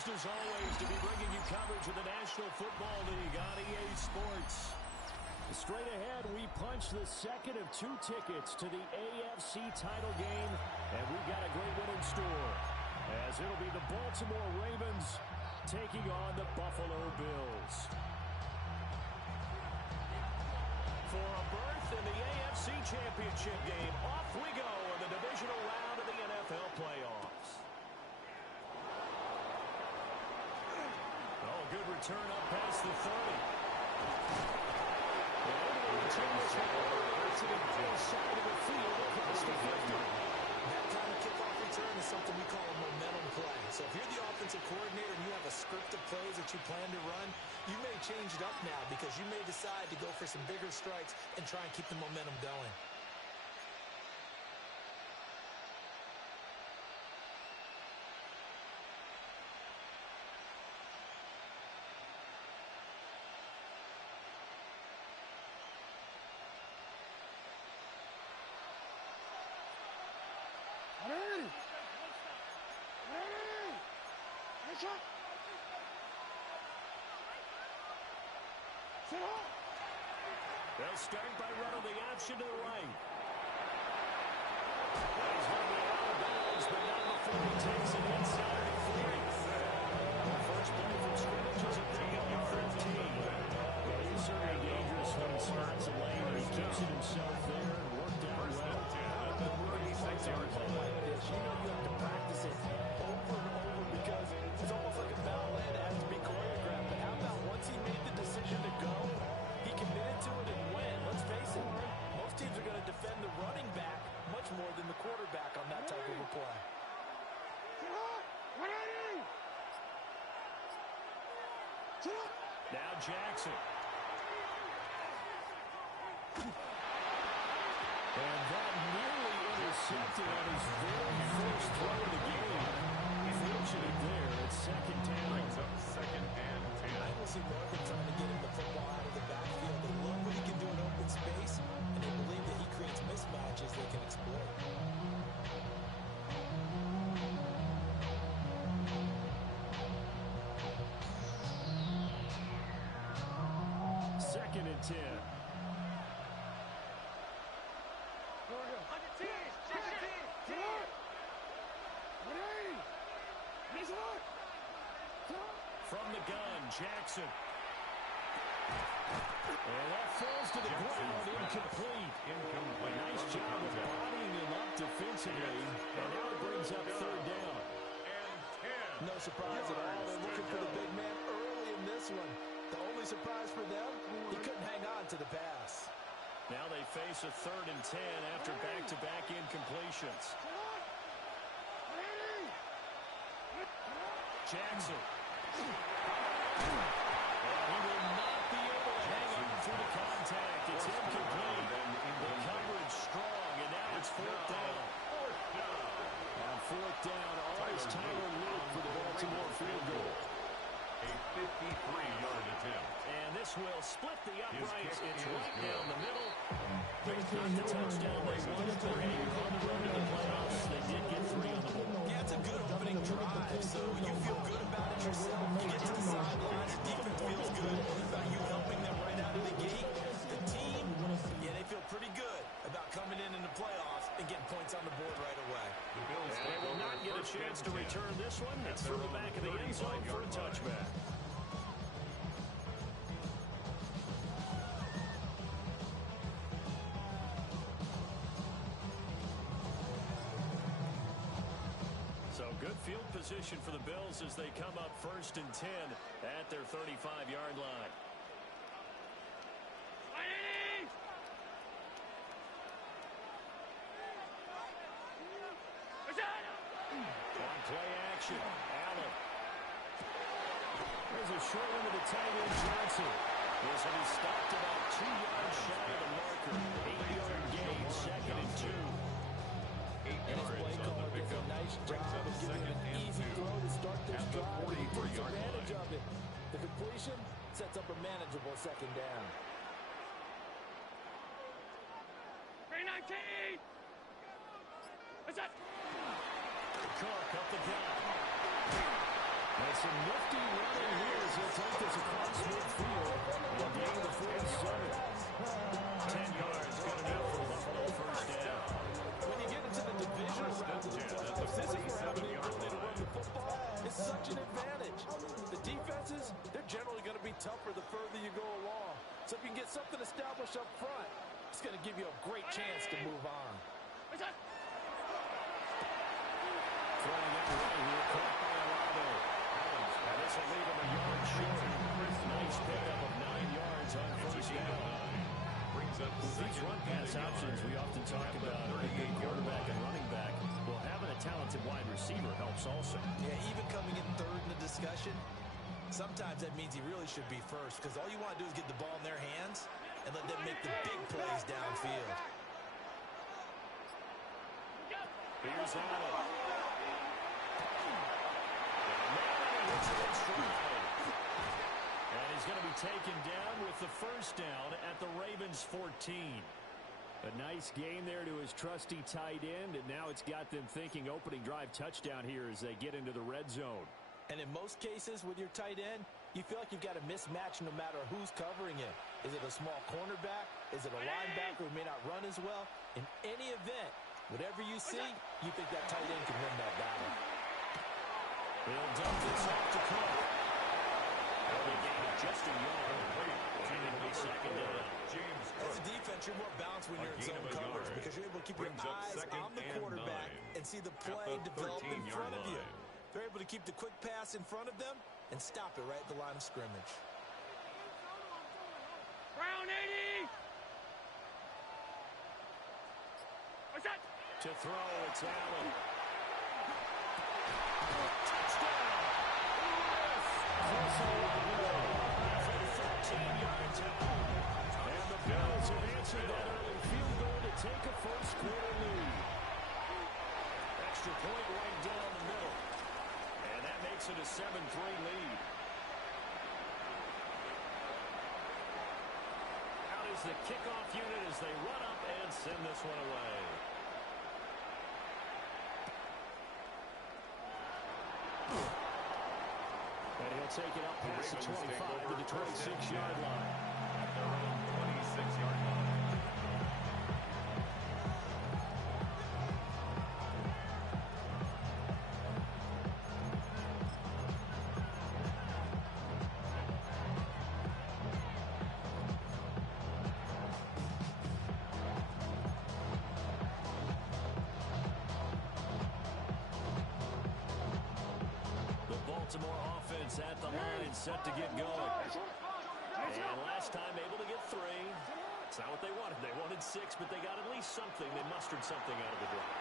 Pleased as always to be bringing you coverage of the National Football League on EA Sports. Straight ahead, we punch the second of 2 tickets to the AFC title game, and we've got a great one in store, as it'll be the Baltimore Ravens taking on the Buffalo Bills. For a berth in the AFC Championship game, off we go in the divisional round of the NFL playoffs. Oh, good return up past the 30. To the other side of the field across the 50. That kind of kickoff return is something we call a momentum play. So if you're the offensive coordinator and you have a script of plays that you plan to run, you may change it up now because you may decide to go for some bigger strikes and try and keep the momentum going. They'll start by running the option to the right. He's going to be out of bounds, but not before he takes it inside the 40. The first play from scrimmage is a pickup of 15. Well, he's certainly dangerous when he starts a lane, but he keeps it himself there and worked out well. Like this, you know you have to practice it over and over because it's almost like a ballet that has to be choreographed. But how about once he made the decision to go, he committed to it and went. Let's face it, most teams are going to defend the running back much more than the quarterback on that type of a play. Now Jackson. And that nearly intercepted on his very first throw of the game. Fortunate there. It's second down. Brings up second and 10. I will see Marvin trying to get him the football out of the backfield. They love what he can do in open space, and they believe that he creates mismatches they can exploit. Second and 10. From the gun, Jackson. And that falls to the ground, incomplete. A nice job of bodying him up defensively, and now it brings up third down. No surprise at all. They're looking for the big man early in this one. The only surprise for them, he couldn't hang on to the pass. Now they face a third and 10 after back-to-back incompletions. Jackson. And he will not be able to hang on through the contact. It's incomplete. The coverage strong, and now it's fourth down. On fourth down, always Tyler Luke for the Baltimore field goal. A 53-yard attempt. And this will split the uprights. It's right down the middle. It's not the touchdown they wanted, but on the road to the playoffs, they did get 3 on the board. Yeah, it's a good opening drive, so you feel good about it yourself. You get to the sidelines, the defense feels good about you helping them right out of the gate. The team, yeah, they feel pretty good about coming in the playoffs and getting points on the board right away. The Bills And they will not get a chance to return this one. It's through the back of the end zone for a touchback. So good field position for the Bills as they come up first and 10 at their 35-yard line. On play action, Allen. There's a short one to the tight end, Johnson. Yes, and he stopped about 2 yards shy of the marker. 8-yard gain, second and 2. 8 yards on the pickup. Nice job Brings up of giving second an and easy 2 throw to start this at the drive. He takes 44-yard advantage line. of it. The completion sets up a manageable second down. 319! What's that? Cook up the gut. And some nifty running here as he'll take this across midfield and gain the 47. 10 yards, good enough for Buffalo first down. When you get into the divisional round of the playoffs, this is where having the ability to run the football is such an advantage. The defenses, they're generally going to be tougher the further you go along. So if you can get something established up front, it's going to give you a great chance to move on. Throwing it away here, caught by Alado. And this will leave him a yard short. Nice pickup of 9 yards on first down. With these run-pass options, we often talk about a good quarterback and running back. Well, having a talented wide receiver helps also. Yeah, even coming in third in the discussion, sometimes that means he really should be first because all you want to do is get the ball in their hands and let them make the big plays downfield. Here's Allen. And he's going to be taken down with the first down at the Ravens 14. A nice gain there to his trusty tight end, and now it's got them thinking opening drive touchdown here as they get into the red zone. And in most cases with your tight end, you feel like you've got a mismatch no matter who's covering him. Is it a small cornerback? Is it a linebacker who may not run as well? In any event, whatever you see, you think that tight end can win that battle. They'll dump this off to Cook. They gain just a yard. And it'll be second down. As a defense, you're more balanced when you're in zone coverage because you're able to keep your eyes on the quarterback and see the play develop in front of you. They're able to keep the quick pass in front of them and stop it right at the line of scrimmage. Brown 80! What's that? To throw, it's Allen. And the Bills have answered that early field goal to take a first quarter lead. Extra point right down the middle. And that makes it a 7-3 lead. Out is the kickoff unit as they run up and send this one away. And he'll take it up past the 25 to the 26-yard line. At their own 26-yard line. Baltimore offense at the line, set to get going. And last time able to get 3. It's not what they wanted. They wanted 6, but they got at least something. They mustered something out of the drive.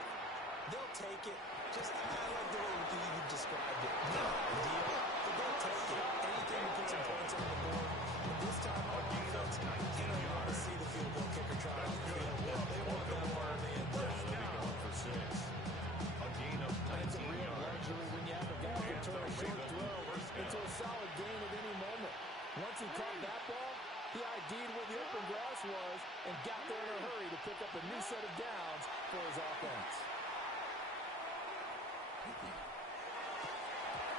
They'll take it. Just, I like the way you described it. Not ideal, but they'll take it. Anything to put some points on the board. But this time on defense, you don't even want to see the field goal kicker try on the field. They want that ball in the end zone. They'll be going for 6. A gain of 19 yards. When you have a guy who can turn a short throw into a solid gain at any moment. Once he caught that ball, he ID'd where the open grass was and got there in a hurry to pick up a new set of downs for his offense.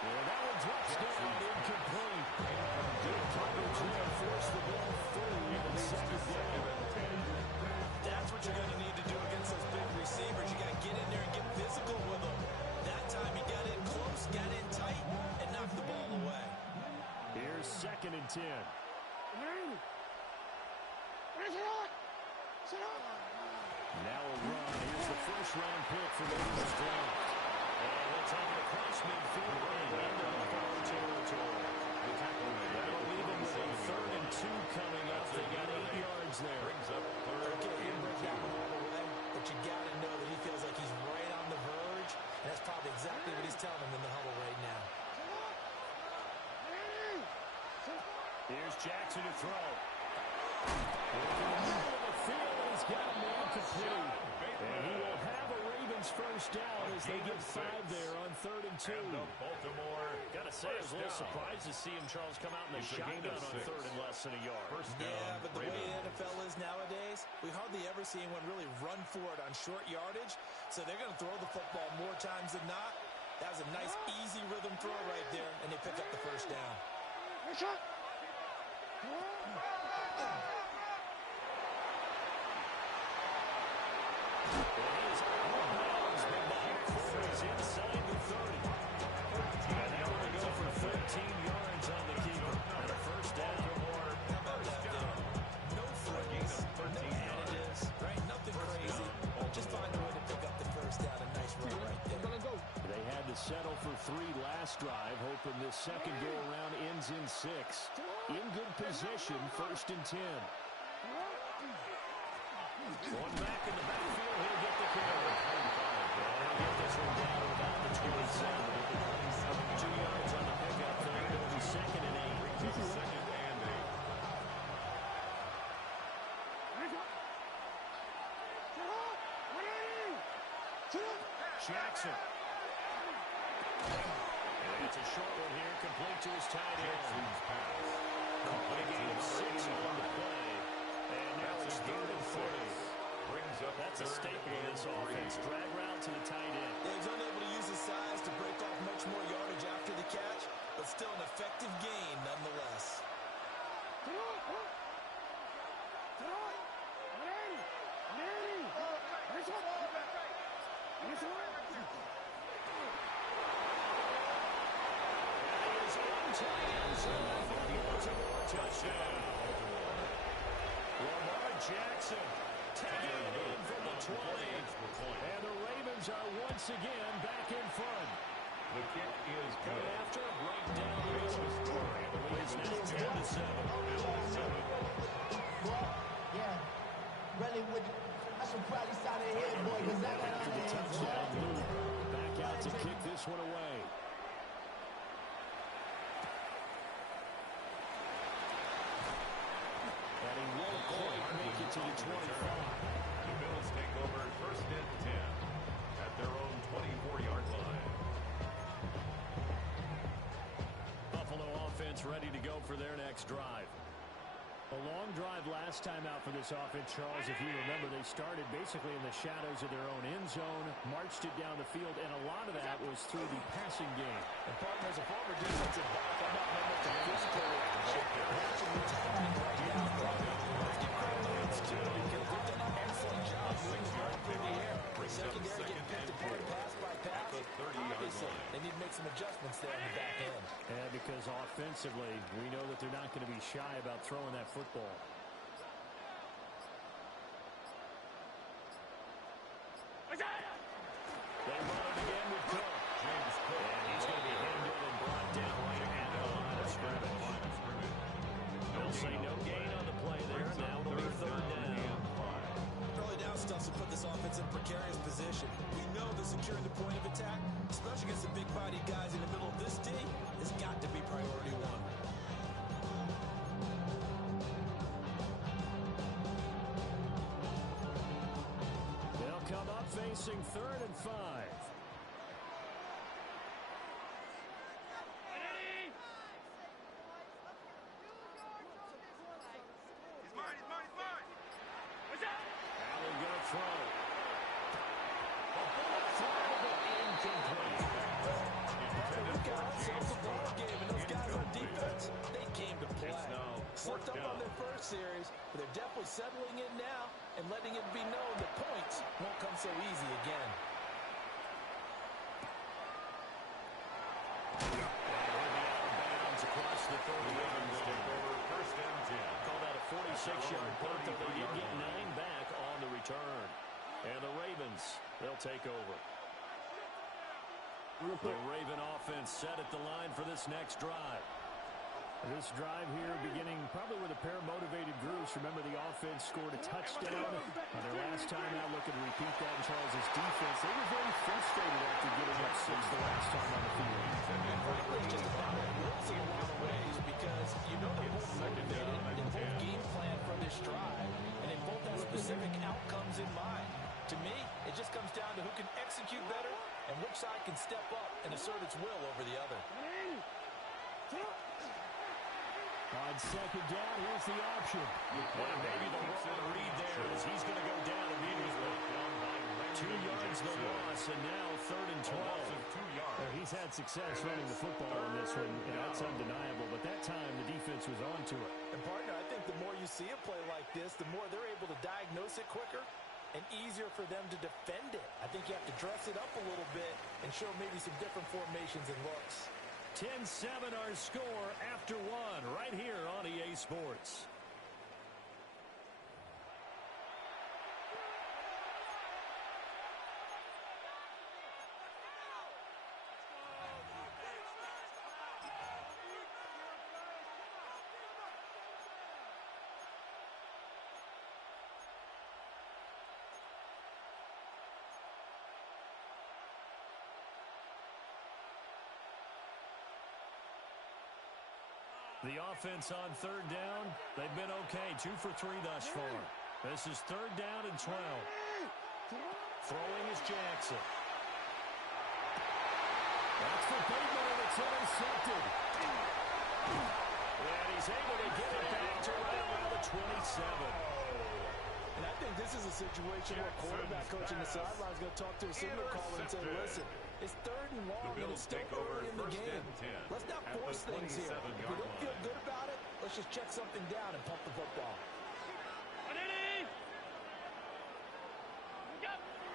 Yeah, that one drops down incomplete. Good coverage there, force the ball through in second down. That's what you're going to need to do against those big receivers. You got to get in there and get physical with them. That time he got in close, got in tight, and knocked the ball away. Here's 2nd and 10. Now a run. Here's the first-round pick for Ravens draft. And they'll take it across midfield and into Buffalo territory. That'll leave them with a 3rd and 2 coming up. They got 8 yards there. Brings up 3rd Okay, he and break that 2. one all the way, but you got to know that he feels like he's right on the verge, and that's probably exactly what he's telling them in the huddle right now. Here's Jackson to throw. Working in the middle of the field, and he's got a man complete. And he will have a Ravens first down as they get 5 there on 3rd and 2. And the Baltimore Gotta say, I was a little surprised to see him, Charles, come out in the shotgun on 3rd and less than a yard. First down, Yeah, but the way Ravens. the NFL is nowadays, we hardly ever see anyone really run for it on short yardage, so they're going to throw the football more times than not. That was a nice, easy rhythm throw right there, and they pick up the first down. Inside the 30. And they're going to go for 13 yards on the keeper. And a first down. No flags, no additives, right? Nothing crazy. Just find a way to pick up the first down. A nice run right there. They had to settle for 3 last drive, hoping this second go-around ends in 6. In good position, 1st and 10. One back in the backfield, he'll get the carry. He'll get this one down to about the 27. 2 yards on the pickup there. It'll be 2nd and 8. Jackson. And it's a short one here, complete to his tight end. A gain of 6 on the play. And now it's 3rd and 40. That's a staple of this offense. Drag route to the tight end. Yeah, he's unable to use his size to break off much more yardage after the catch, but still an effective gain nonetheless. Touchdown. Lamar Jackson taking it in from the 20. And the Ravens are once again back in front. The kick is good. After right down the middle. It's now 10-7. Yeah, really would. I should probably sign a head, boy, because I got After the touchdown, Luke back out to kick this one away. And he won't quite make it to the 25. The Bills take over 1st and 10 at their own 24-yard line. Buffalo offense ready to go for their next drive. A long drive last time out for this offense, Charles. If you remember, they started basically in the shadows of their own end zone, marched it down the field, and a lot of that was through the passing game. And partner, as a former defensive back, I'm not much of a physical reaction. Watching the timing right now, let's give credit to Wentz, too, because they've done an excellent job moving the ball through the air. Secondary getting picked apart pass by pass. Obviously, they need to make some adjustments there on the back end. And because offensively, we know that they're not going to be shy about throwing that football. They run it again with Cook. And he's going to be handled and brought down right at the line of scrimmage. They'll say no gain on the play there. Now it'll be 3rd down. Early down stuff will put this offense in precarious position. We know that securing the point of attack, especially against the big-bodied guys in the middle of this D, has got to be priority 1. They'll come up facing 3rd and 5. Allen going to throw. A bullet throw, but incomplete. We've got ourselves a ball game, and those guys on defense, they came to play. Slipped up on their first series, but they're definitely settling in now and letting it be known that points won't come so easy again. Across the 30. Ravens take over 1st and 10. Call that a 46-yard punt, though they did get 9 back on the return. And the Ravens, they'll take over. The Raven offense set at the line for this next drive. This drive here beginning probably with a pair of motivated groups. Remember, the offense scored a touchdown on their last time out. Look and repeat that in Charles's defense. They were very frustrated after getting up 6 the last time on the field. And frankly, it's just about wills in a lot of ways because you know they're both motivated, they both game plan for this drive, and they both have specific outcomes in mind. To me, it just comes down to who can execute better and which side can step up and assert its will over the other. On 2nd down, here's the option. And maybe the wrong read there as he's going to go down immediately. 2 2 yards the loss, and now 3rd and 12. He's had success running the football in this one. That's undeniable, but that time the defense was on to it. And, partner, I think the more you see a play like this, the more they're able to diagnose it quicker and easier for them to defend it. I think you have to dress it up a little bit and show maybe some different formations and looks. 10-7 our score after 1 right here on EA Sports. The offense on 3rd down, they've been okay. 2 for 3 thus far. This is 3rd down and 12. Throwing is Jackson. That's the big one that's intercepted. And he's able to get it back to right around the 27. And I think this is a situation where quarterback coach in the sideline is going to talk to a signal caller and say, listen, it's 3rd and long and it's still early in the game. Let's not force things here. If we don't feel good about it, let's just check something down and pump the football.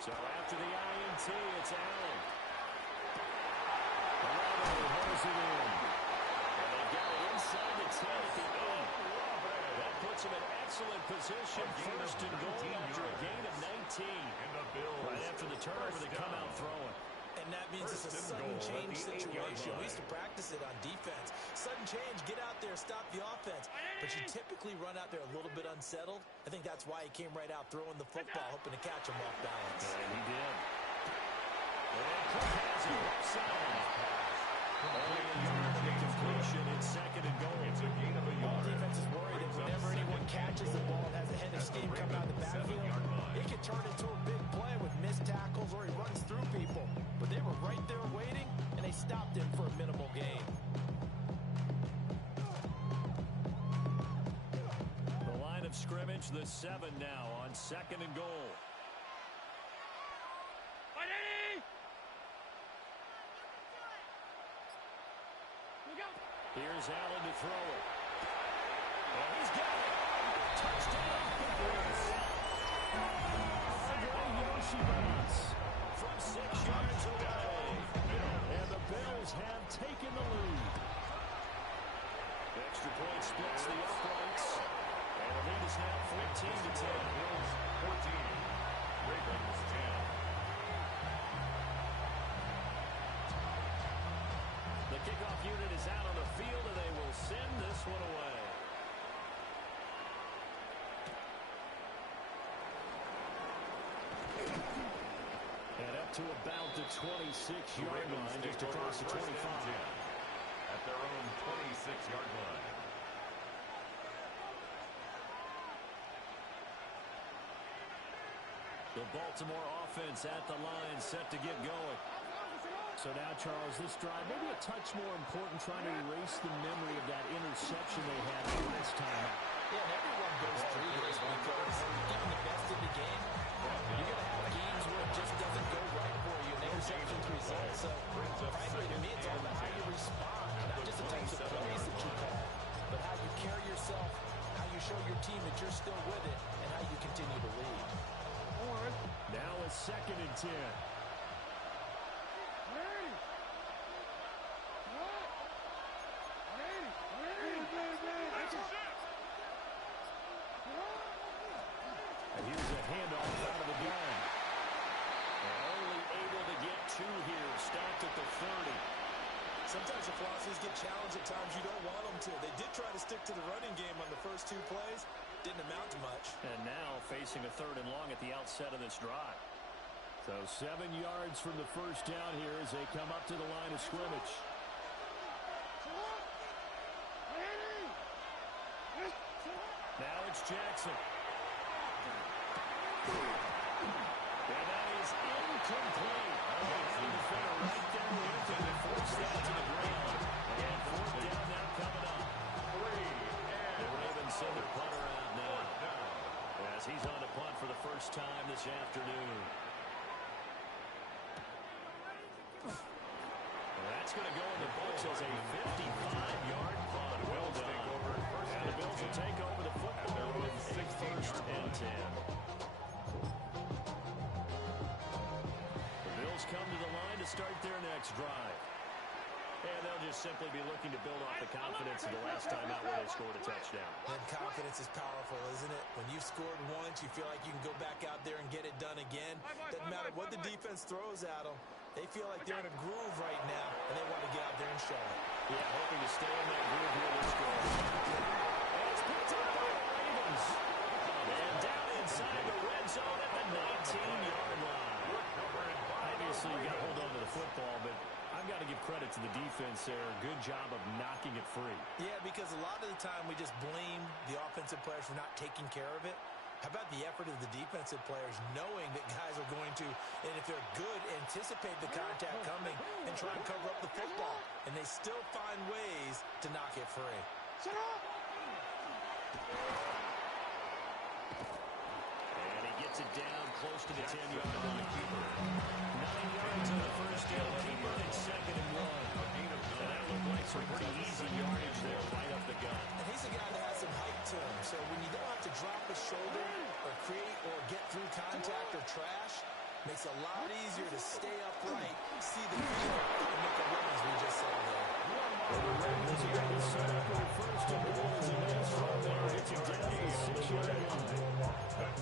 So after the INT, it's Allen. Bravo holds it in. And they got it inside the 10 at the 8. That puts him in excellent position. 1st and goal after a gain of 19. Right after the turnover, they come out throwing. And that means it's a sudden change situation. We used to practice it on defense. Sudden change, get out there, stop the offense. But you typically run out there a little bit unsettled. I think that's why he came right out throwing the football, hoping to catch him off balance. And he did. And Cook has it left side. Only a yard of completion. It's 2nd and goal. It's a gain of a yard. Defense is worried that whenever anyone catches the ball and has a head of steam coming out of the backfield, it can turn into a big play with missed tackles or he runs through people. But they were right there waiting, and they stopped him for a minimal gain. The line of scrimmage, the 7 now on 2nd and goal. Here's Allen to throw it. And he's got it. Touchdown, Bills. From 6 yards away. And the Bills have taken the lead. Extra point splits the uprights. And the lead is now 14-10. Bills 14. Ravens 10. The kickoff unit is out on the field, and they will send this one away. And up to about the 26-yard line, just across the 25. At their own 26-yard line. The Baltimore offense at the line, set to get going. So now, Charles, this drive maybe a touch more important, trying to erase the memory of that interception they had last time out. Yeah, and everyone goes through this because even the best in the game, you're going to have games where it just doesn't go right for you, and interceptions result. So, frankly, to me, it's all about how you respond, not just the types of plays that you call, but how you carry yourself, how you show your team that you're still with it, and how you continue to lead. Now it's 2nd and 10. And here's a handoff out of the gun. And only able to get 2 here, stopped at the 30. Sometimes the philosophies get challenged at times you don't want them to. They did try to stick to the running game on the first 2 plays. Didn't amount to much. And now facing a 3rd and long at the outset of this drive. So 7 yards from the first down here as they come up to the line of scrimmage. Now it's Jackson. And that is incomplete. The defender right there with him. They force that to the ground. And 4th down now coming up. The Ravens send their punter out now, as he's on the punt for the first time this afternoon. going to go in the books as a 55-yard punt. Well done. And the Bills will take over the football with a 1st and 10. The Bills come to the line to start their next drive. And they'll just simply be looking to build off the confidence of the last time out where they scored a touchdown. And confidence is powerful, isn't it? When you've scored once, you feel like you can go back out there and get it done again. Doesn't matter what the defense throws at them. They feel like they're in a groove right now, and they want to get out there and show it. Yeah, hoping to stay in that groove here this drive. And it's picked up by the Ravens. And down inside the red zone at the 19-yard line. Obviously, you got to hold on to the football, but I've got to give credit to the defense there. Good job of knocking it free. Yeah, because a lot of the time we just blame the offensive players for not taking care of it. How about the effort of the defensive players knowing that guys are going to, and if they're good, anticipate the contact coming and try and cover up the football. And they still find ways to knock it free. Shut up! And he gets it down close to the 10-yard line. 9 yards on the first down. Keeper at 2nd and 1. And that looked like some pretty easy yardage there right up the gut. And he's a guy that has some height to him. So when you don't have to drop a shoulder or create or get through contact or trash, makes it a lot easier to stay upright, see the field, and make a run as we just saw there. The Ravens are going to set up their 1st and goal as he goes from there. Gets it down to the 6-yard line.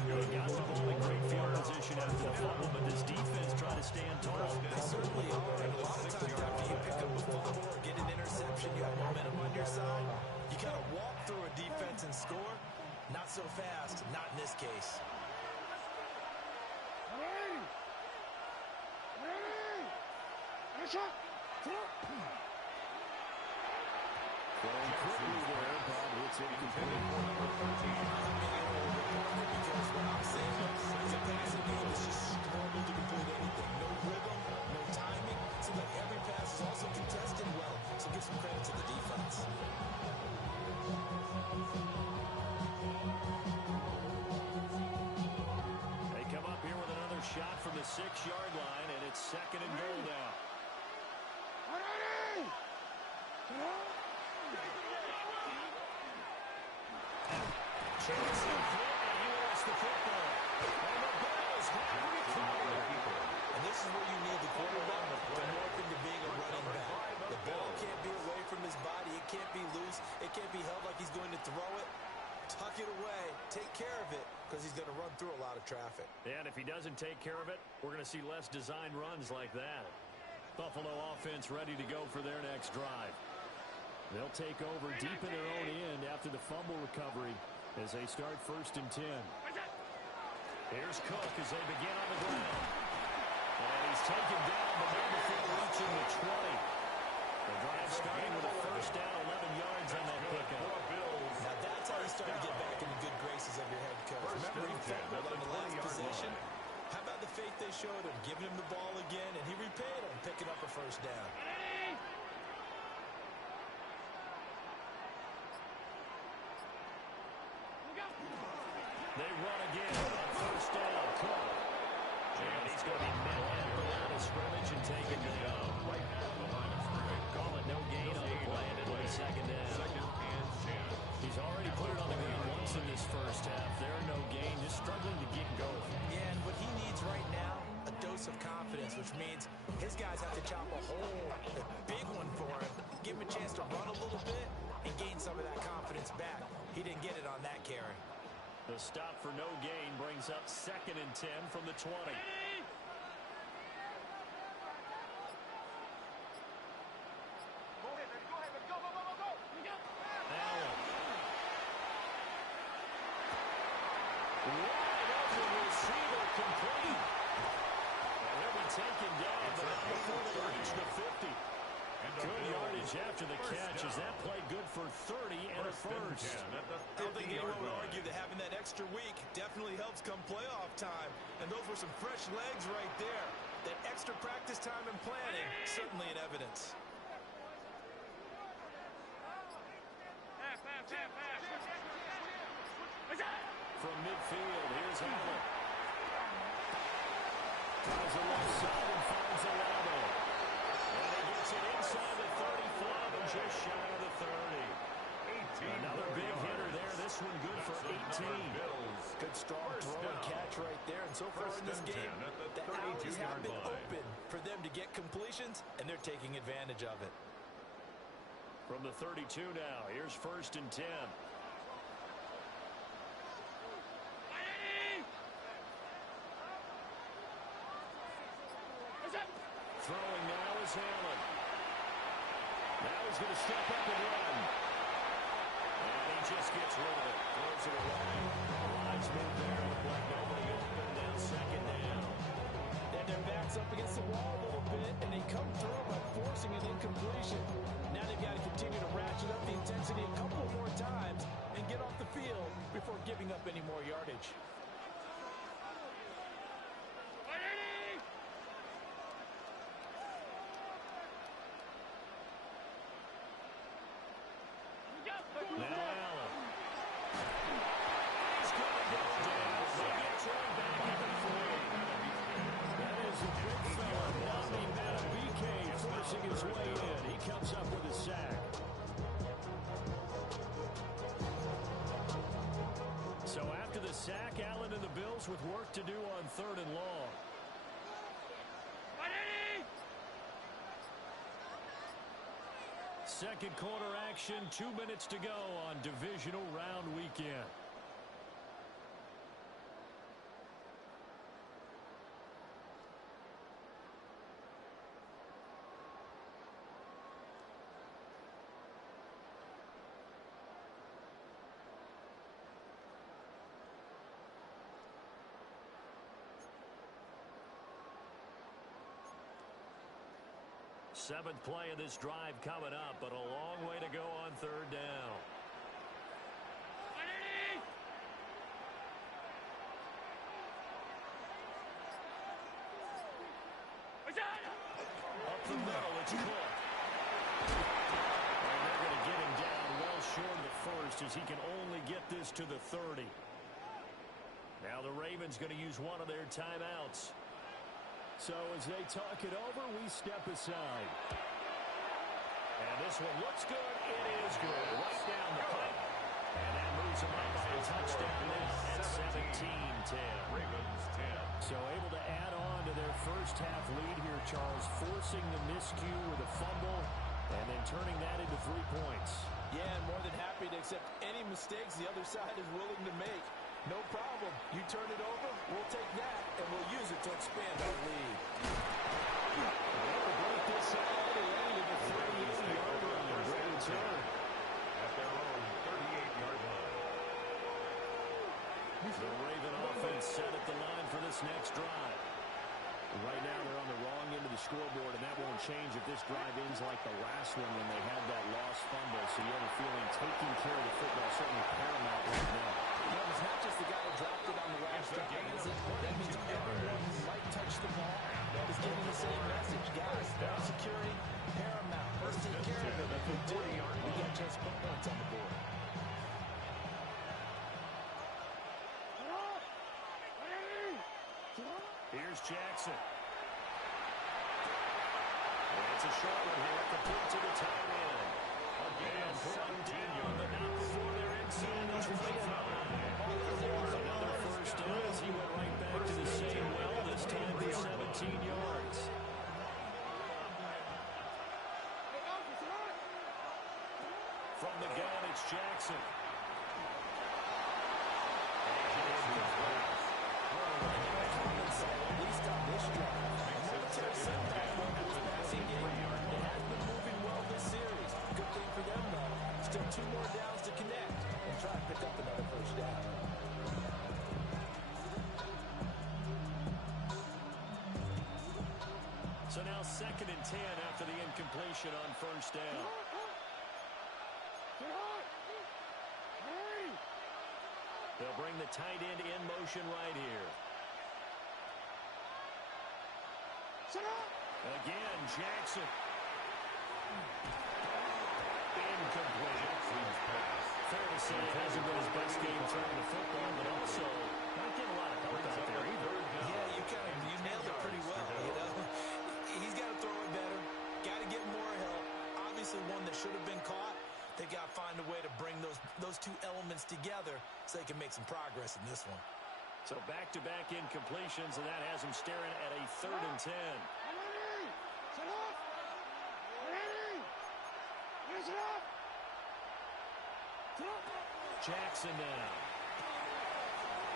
He got the ball in great field position after the fumble, but this defense trying to stand tall. They certainly are. And a lot of times after you pick up a fumble or get an interception, you have momentum on your side. You kind of walk through a defense and score. Not so fast. Not in this case. Going quickly there, but it's incomplete. Because what I'm saying is a passing game is just struggle to complete anything. No rhythm, no timing. Seems like every pass is also contested well. So give some credit to the defense. They come up here with another shot from the 6-yard line, and it's 2nd and goal now. Chance to hit, and he lost the football. And the Bills have recovered. And this is where you need the quarterback to morph into being a running back. The ball can't be away from his body. It can't be loose. It can't be held like he's going to throw it. Tuck it away. Take care of it because he's going to run through a lot of traffic. And if he doesn't take care of it, we're going to see less design runs like that. Buffalo offense ready to go for their next drive. They'll take over deep in their own end after the fumble recovery as they start 1st and 10. Here's Cook as they begin on the ground. And he's taken down, but not before reaching the 20. The drive starting with a 1st down, 11 yards on that pickup. Now that's how you start to get back in the good graces of your head coach. Remember, he fumbled on the last possession. How about the faith they showed him, giving him the ball again, and he repaid him, picking up a 1st down. They run again on 1st down. Cook. And he's going to be met at the line of scrimmage and taken down. Call it no gain on the play, and it'll be 2nd down. He's already put it on the ground once in this 1st half. There, no gain, just struggling to get going. Yeah, and what he needs right now, a dose of confidence, which means his guys have to chop a hole, a big one for him, give him a chance to run a little bit and gain some of that confidence back. He didn't get it on that carry. The stop for no gain brings up 2nd and 10 from the 20. Allen. Wide open receiver complete. And he'll be taken down, but not before they reach the 50. Good yardage after the catch. Is that play good for 30 and a 1st? I don't think anyone would argue that having that extra week definitely helps come playoff time. And those were some fresh legs right there. That extra practice time and planning, certainly in evidence. From midfield, here's Allen. Tries the left side and finds Alado. And he gets it inside the 35 and just shy of the 30. Another big hitter there. This one good for 18. Good strong throw and catch right there. And so far in this game, the alleys have been open for them to get completions, and they're taking advantage of it. From the 32 now, here's 1st and 10. Throwing now is Allen. Now he's going to step up and run. And he just gets rid of it. Throws it away. Lines move there. Look like nobody open. Now 2nd down. And their backs up against the wall a little bit, and they come through by forcing an incompletion. Now they've got to continue to ratchet up the intensity a couple more times and get off the field before giving up any more yardage. Now Allen. He's going to go down. They get thrown back at the 3. That is a big fella. Nami Matabike forcing his way in. He comes up with a sack. So after the sack, Allen and the Bills with work to do on 3rd and long. Second quarter action, 2 minutes to go on Divisional Round Weekend. Seventh play of this drive coming up, but a long way to go on 3rd down. Up the middle, it's Cook. And they're going to get him down well short of the 1st as he can only get this to the 30. Now the Ravens going to use one of their timeouts. So as they talk it over, we step aside. And this one looks good. It is good. Right down the pipe. And that moves them up by a touchdown at 17-10. Ravens 10. So able to add on to their first half lead here, Charles, forcing the miscue with a fumble and then turning that into 3 points. Yeah, and more than happy to accept any mistakes the other side is willing to make. No problem. You turn it over, we'll take that, and we'll use it to expand our lead. Break this out. They landed the 38-yard line. Great return. At their own 38-yard line. The Raven offense set at the line for this next drive. Right now they're on the wrong end of the scoreboard, and that won't change if this drive ends like the last one when they had that lost fumble. So you have a feeling taking care of the football is certainly paramount right now. No, it's not just the guy who dropped it on the last drive, is it? That means everyone who might touch the ball is getting the same message. Guys, ball security, paramount. Let's take care of it. If we do, we get just points on the board. Here's Jackson. And it's a short one here, complete to the tight end. Again, brought down, but not before they're inside the 25. Another first down as he went right back to the same well, this time for 17 yards. From the gun, it's Jackson. At least on this drive. Military setback over this passing game. It has been moving well this series. Good thing for them, though. Still 2 more downs to connect and try to pick up another first down. So now 2nd and 10 after the incompletion on first down. They'll bring the tight end in motion right here. Again, Jackson. Incomplete. Fair to say it hasn't been his best game throwing the football, but also not getting a lot of help out there either. Yeah, you nailed it pretty well, you know. He's got to throw it better. Got to get more pieces together so they can make some progress in this one. So back-to-back incompletions, and that has him staring at a 3rd and 10. Jackson now.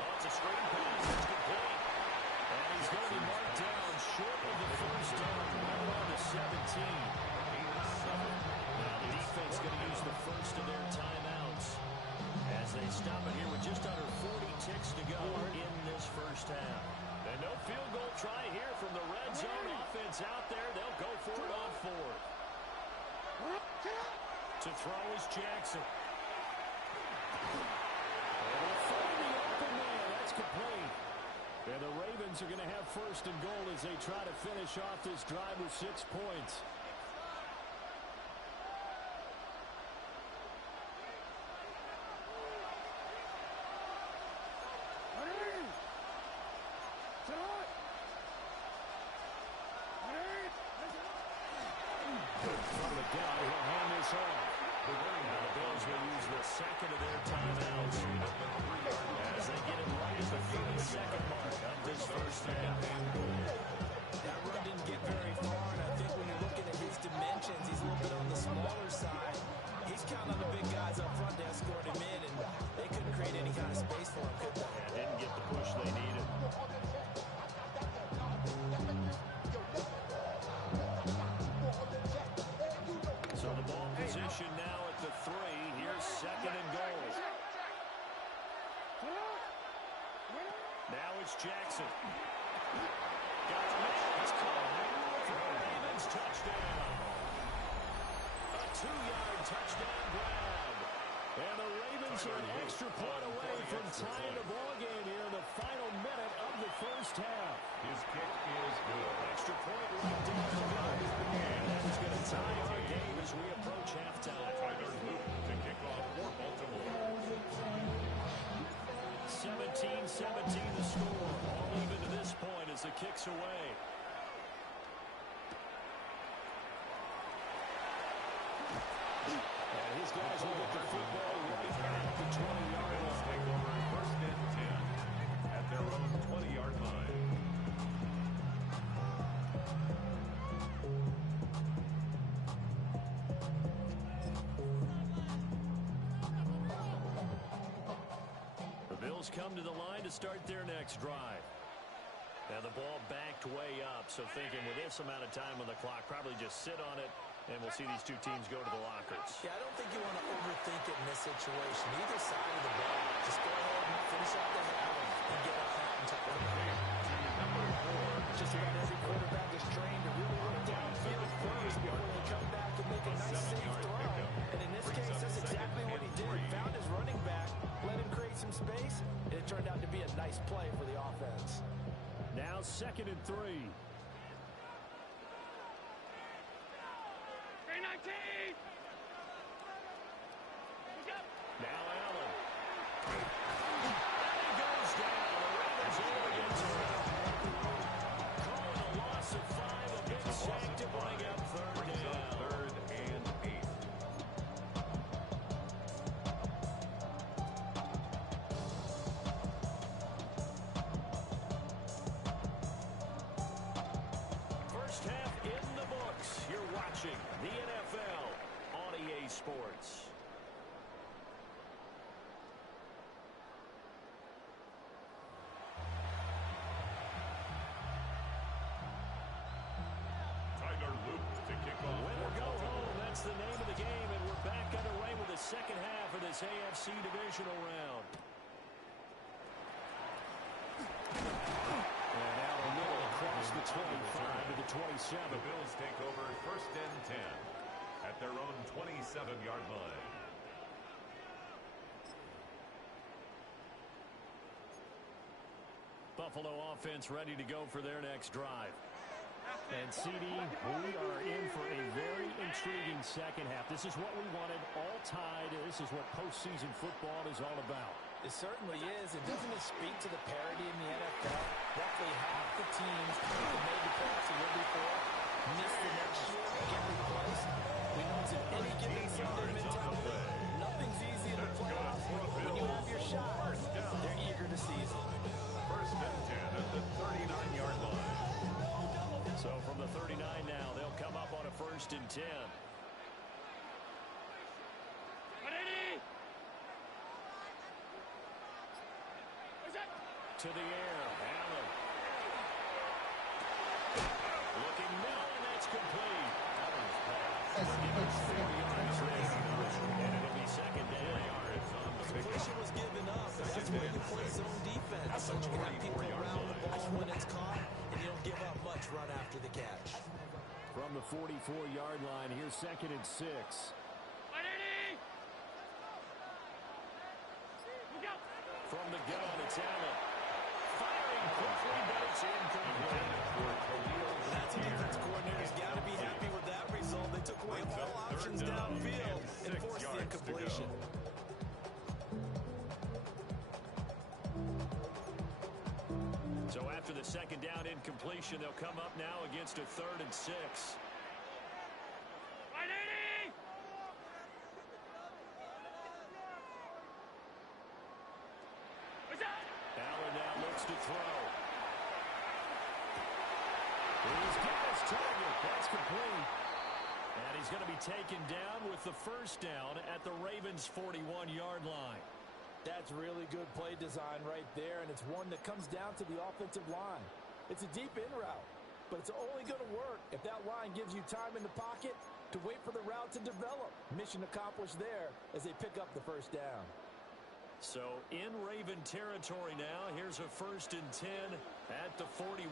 Oh, it's a screen pass. It's complete. And he's going to be marked down short of the first down, right on the 17. Now the defense going to use the first of their timeouts as they stop it here with just under 40 ticks to go in this first half. And no field goal try here from the red zone offense out there. They'll go for it on 4th. To throw is Jackson. And they'll find the open man. That's complete. And the Ravens are going to have 1st and goal as they try to finish off this drive with 6 points. From the gun, he'll hand this off. Now the Bills will use the second of their timeouts as they get him right at the 30-second mark of this first half. That run didn't get very far, and I think when you're looking at his dimensions, he's a little bit on the smaller side. He's counting on the big guys up front to escort him in, and they couldn't create any kind of space for him, could they? Yeah, didn't get the push they needed. So the ball position now at the 3. Here's 2nd and goal. Now it's Jackson. Got the man. It's caught for a Ravens touchdown. A 2-yard touchdown grab. And the Ravens are an extra point away from tying the ball game here in the final minute of the first half. His kick is good. Extra point right down the gun. And that is going to tie our game as we approach halftime. Tyler Luke to kick off for Baltimore. 17-17 the score. All even to this point as the kick's away. And his guys will get the football right at the 20-yard line. Take over 1st and 10 at their own 20-yard line. The Bills come to the line to start their next drive. Now the ball backed way up, so thinking with this amount of time on the clock, probably just sit on it, and we'll see these two teams go to the lockers. Yeah, I don't think you want to overthink it in this situation. Either side of the ball, just go ahead and finish out the half and get off that and take it. Number 4. Just about every quarterback is trained to really look downfield first before they come back and make a nice safe throw. And in this case, that's exactly what he did. Found his running back, let him create some space, and it turned out to be a nice play for the offense. Now 2nd and 3. 319! Now Allen. And he goes down. The Ravens over gets him. Calling a loss of 5, a big sack to bring up 3rd down. 3rd and 8. First half in the books. You're watching the NFL on EA Sports. Tyler Luke to kick off Win or for go Baltimore. home, that's the name of the game, and we're back underway with the second half of this AFC Divisional round. And out the middle across the 25 to the 27. The Bills take over 1st and 10 at their own 27-yard line. Buffalo offense ready to go for their next drive. And CD, we are in for a very intriguing second half. This is what we wanted, all tied. This is what postseason football is all about. It certainly is. And doesn't it speak to the parity in the NFL? Roughly half the teams that made the playoffs the year before missed the next year, get replaced. We know it's an any given Sunday mentality. Nothing's easy in the playoffs, when you have your shot, they're eager to seize it. First and 10 at the 39-yard line. So from the 39 now, they'll come up on a first and 10. To the air, Allen. Looking now, and that's complete. And it'll be second down. Completion was given up. That's where you play zone defense. So you have people around the ball when it's caught, and you don't give up much run after the catch. From the 44-yard line, here's second and 6. From the gun, it's Allen. Firing quickly, but it's incomplete. That's a defense coordinator's got to be happy with that result. They took away all options downfield and forced the incompletion. So after the second down incompletion, they'll come up now against a third and 6. Allen now looks to throw. He's got his target. That's complete. And he's going to be taken down with the first down at the Ravens' 41-yard line. That's really good play design right there, and it's one that comes down to the offensive line. It's a deep in route, but it's only going to work if that line gives you time in the pocket to wait for the route to develop. Mission accomplished there as they pick up the first down. So in Raven territory now, here's a first and 10 at the 41.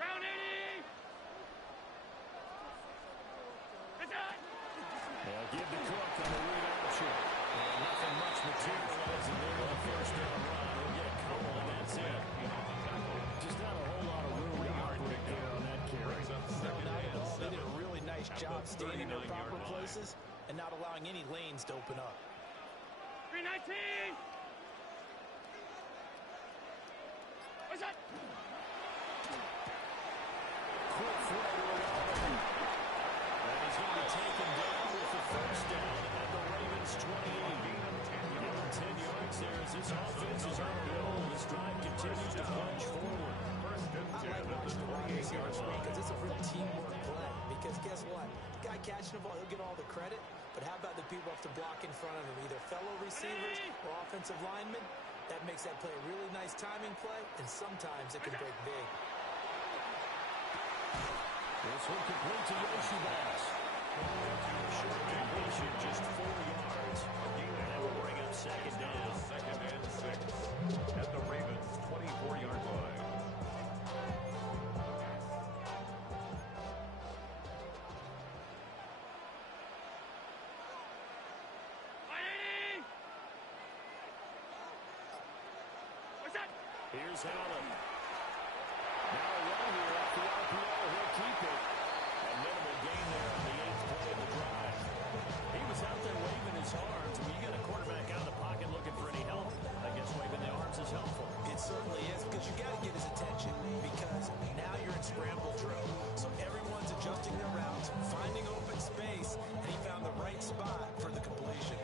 Round 80! They'll give the Cook on the read option. And nothing much materializing there on the first down run. He'll get a couple, and that's it. Just not a whole lot of room to operate there on that carry. No, not at all. They did a really nice job staying in their proper places and not allowing any lanes to open up. 319! What's that? Quick throw to Allen. And he's going to be taken down with the first down at the Ravens' 28. Give him 10 yards there as this offense is on a roll. This drive continues to punch forward. I like watching the wide receivers because it's a real teamwork play. Because guess what? The guy catching the ball, he'll get all the credit. But how about the people who have to block in front of him, either fellow receivers or offensive linemen? That makes that play a really nice timing play, and sometimes it can break big. This one complete to Yoshi Bass. Short completion, just 4 yards. And that will bring up second down. Second and 6 at the Ravens' 24-yard line. Here's Allen. Now a run here off the RPO. He'll keep it. A minimal gain there on the 8th play of the drive. He was out there waving his arms. When you get a quarterback out of the pocket looking for any help, I guess waving the arms is helpful. It certainly is, because you got to get his attention, because now you're in scramble drill. So everyone's adjusting their routes, finding open space, and he found the right spot for the completion.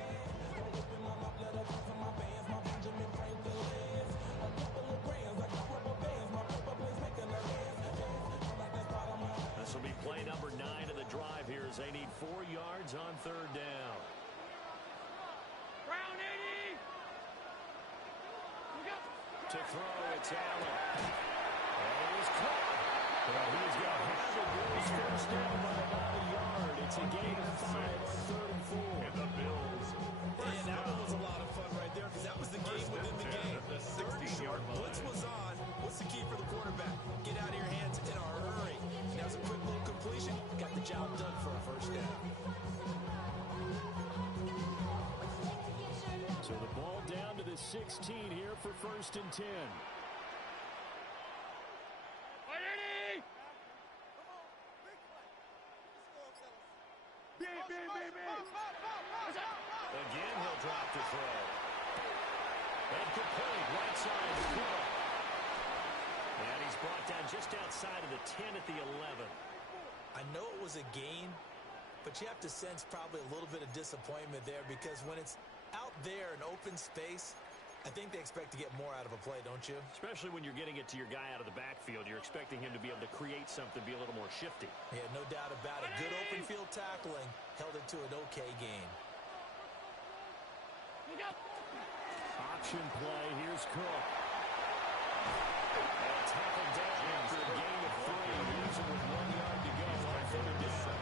This will be play number 9 of the drive here as they need 4 yards on third down. Round 80! To throw, it's Allen. And he's caught. Well, he's got half the Bills first down by about a yard. It's a gain of 5 on third and 4. And the Bills. And that one was a lot of fun right there, because that was the game within the game. The 16-yard Blitz was on. What's the key for the quarterback? Get out of your hands in a hurry. And that was a quick little completion. Got the job done for a first down. So the ball down to the 16 here for first and 10. Again, he'll drop to throw. And complete, right side to Cook. And he's brought down just outside of the 10 at the 11. I know it was a gain, but you have to sense probably a little bit of disappointment there, because when it's out there in open space, I think they expect to get more out of a play, don't you? Especially when you're getting it to your guy out of the backfield. You're expecting him to be able to create something, be a little more shifty. Yeah, no doubt about it. Good open field tackling held it to an okay gain. Option play. Here's Cook. And tackled down after a gain of 3. Losing with 1 yard to go on third down.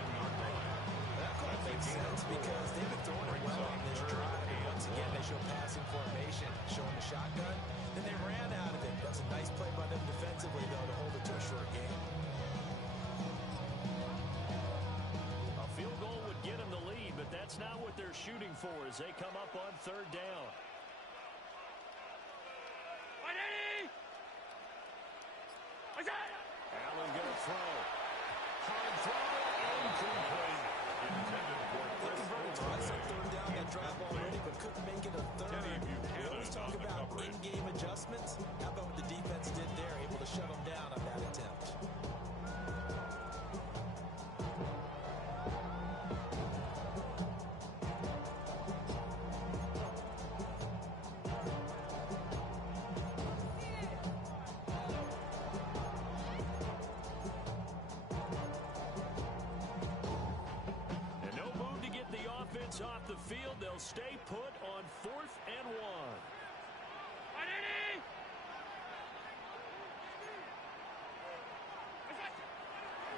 That kind of makes sense because they've been throwing it well on this drive. And once again, they show passing formation, showing the shotgun. Then they ran out of it. That was a nice play by them defensively, though, to hold it to a short game. A field goal would get them the lead, but that's not what they're shooting for as they come up on third down. Allen going to throw. Hard throw, incomplete. They converted twice on third down that drive already, but couldn't make it a third. We always talk about in-game adjustments. How about what the defense did there, able to shut them down on that attempt? Off the field, they'll stay put on 4th and 1.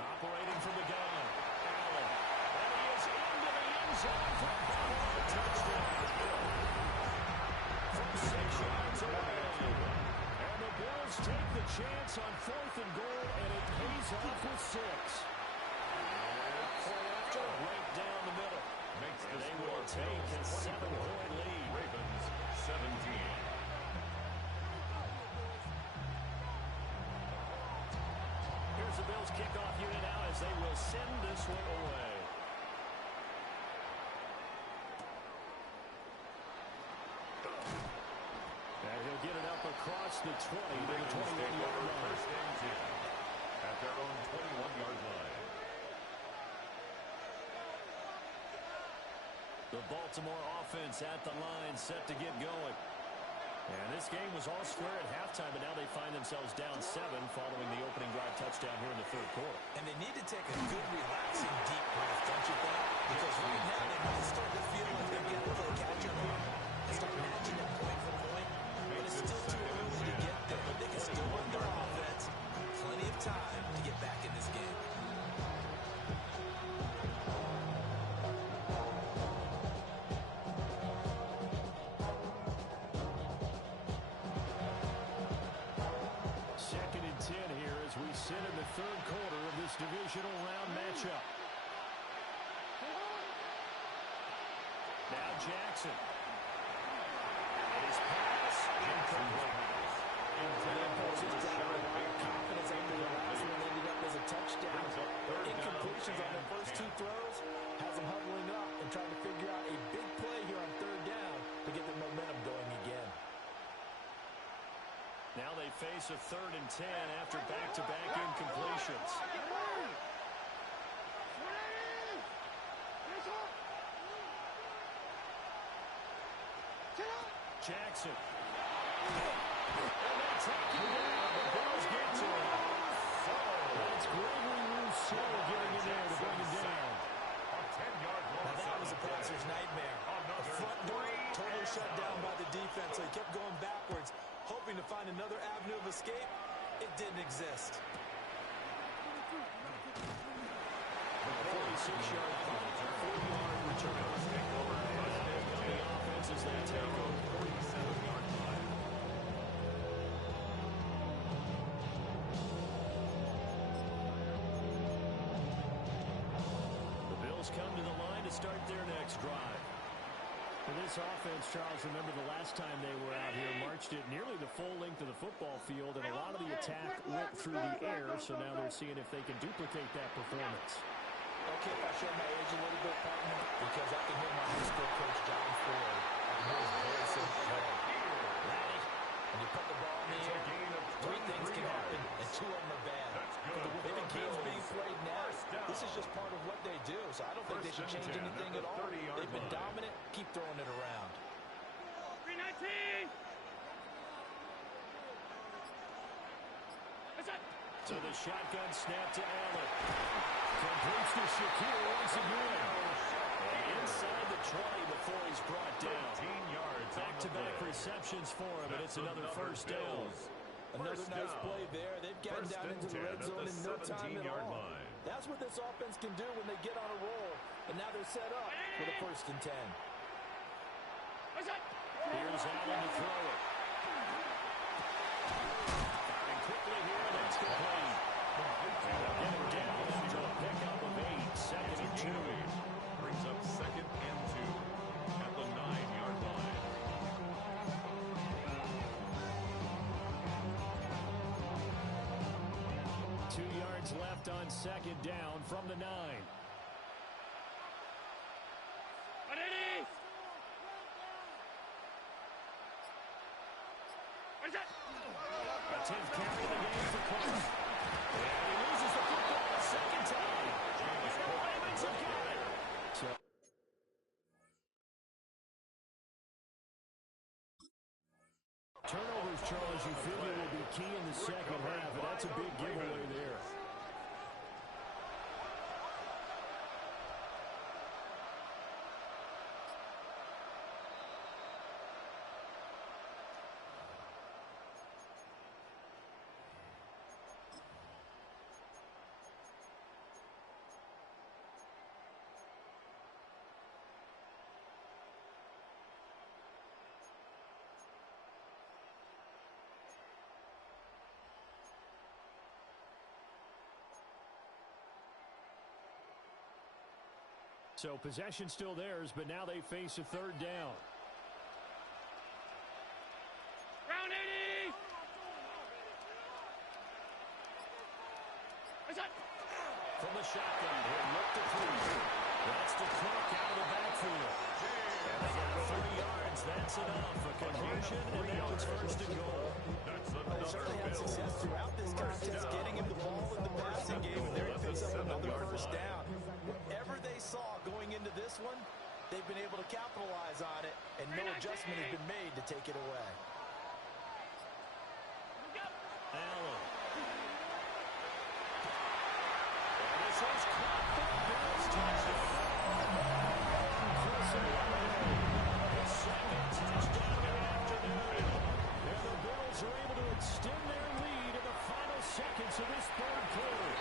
Operating from the gun, Allen. And he is into the end zone for a touchdown. From 6 yards away. And the Bills take the chance on 4th and goal, and it pays off with 6. Right down the middle. Makes and they will take a 7-point lead. Ravens 17. Here's the Bills kickoff unit out as they will send this one away. And he'll get it up across the 20 to the 21-yard line. First and 10 at their own 21-yard line. The Baltimore offense at the line, set to get going. And this game was all square at halftime, but now they find themselves down 7 following the opening drive touchdown here in the third quarter. And they need to take a good, relaxing, deep breath, don't you think? Because right now they might start to feel like they're getting to the catch-up arm and start matching it point for point. But it's still too early to get there. But they can still run their offense. Plenty of time to get back in this game. In the third quarter of this divisional round matchup. Now Jackson. And his pass incomplete. Confidence after the last one ended up as a touchdown. Incompletions on their first 2 throws has them huddling up and trying to figure out a big play here on third down to get the momentum going again. Now they face a 3rd and 10 after back-to-back incompletions. Jackson. And they take him down. The Bills get to him. That's Gregory Rousseau getting in there to bring him down. Now that was a passer's nightmare. The front door totally shut down by the defense, so he kept going backwards, hoping to find another avenue of escape. It didn't exist. 46-yard punt, 4-yard return. The offense as they take over 47-yard line. The Bills come to the line to start their next drive. For this offense, Charles, remember the last time they were out here, marched it nearly the full length of the football field, and a lot of the attack went through the air, so now they're seeing if they can duplicate that performance. Okay, if I show my age a little bit, partner, because I can hear my high school coach, John Ford. I can hear his voice in the play. Ready? When you put the ball in the air, 3 things can happen, and 2 of them are bad. Maybe games being played now, this is just part of what they do, so I don't think they should change anything at all. They've been dominant. Keep throwing it around. So the shotgun snap to Allen. Completes to Shakir once again. And inside the 20 before he's brought down. 13 yards. Back-to-back receptions for him, and it's another first down. Another nice play there. They've gotten down into the red zone in no time at all. That's what this offense can do when they get on a roll. And now they're set up for the 1st and 10. Here's Allen to throw it. Firing quickly here, and it's complete. And they'll get him down into a pickup of 8, 2nd and 2. Brings up 2nd and 2 at the 9-yard line. Two yards left on 2nd down from the 9. A 10th carry of the game for Clark. And he loses the football a second time. And the Ravens have got it. Turnovers, Charles, you figure will be key in the second half, and that's a big giveaway there. So possession still theirs, but now they face a 3rd down. Ground 80! From the shotgun, he'll look to throw. That's the Cook out of the backfield. And they got 3 yards. That's enough. A conversion, and now it's 1st and goal. They certainly had success throughout this contest, getting him the ball in the passing game, and there he picks up another 1st down. Whatever they saw going into this one, they've been able to capitalize on it, and no adjustment has been made to take it away. Allen. And this is caught for the Bills touchdown. Chris Olave, his 2nd touchdown of the afternoon. And the Bills are able to extend their lead in the final seconds of this 3rd quarter.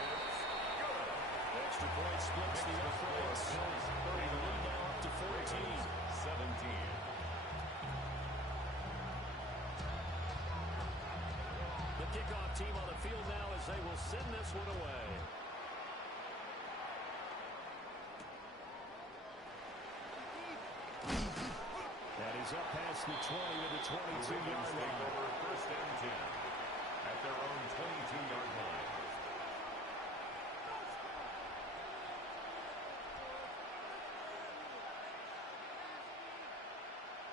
Extra point splits the uprights. And the lead now up to 14. 17. The kickoff team on the field now as they will send this one away. And he's up past the 20 to the 22-yard line. Over 1st and 10 at their own 22-yard line.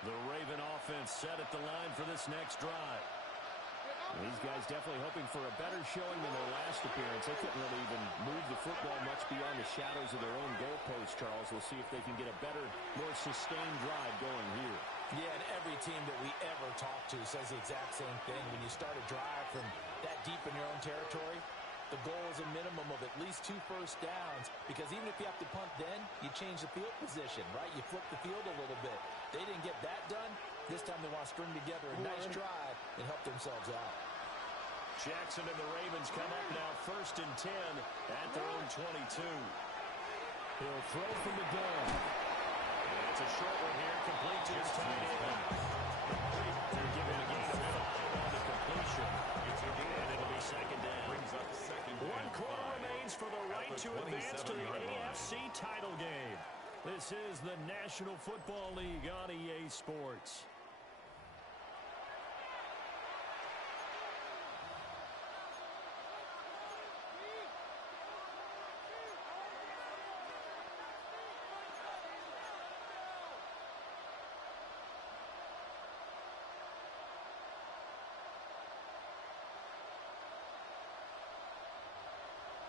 The Raven offense set at the line for this next drive. These guys definitely hoping for a better showing than their last appearance. They couldn't really even move the football much beyond the shadows of their own goalpost, Charles. We'll see if they can get a better, more sustained drive going here. Yeah, and every team that we ever talk to says the exact same thing. When you start a drive from that deep in your own territory, the goal is a minimum of at least 2 first downs, because even if you have to punt then, you change the field position, right? You flip the field a little bit. They didn't get that done. This time they want to string together a nice drive and help themselves out. Jackson and the Ravens come up now 1st and 10 at their own 22. He'll throw from the gun. And it's a short one here, complete to his tight end. They're giving a gain of 5 on the completion. And it'll be 2nd down. Brings up 2nd and 1 quarter 5 remains for the right to advance to the 27-yard line. AFC title game. This is the National Football League on EA Sports.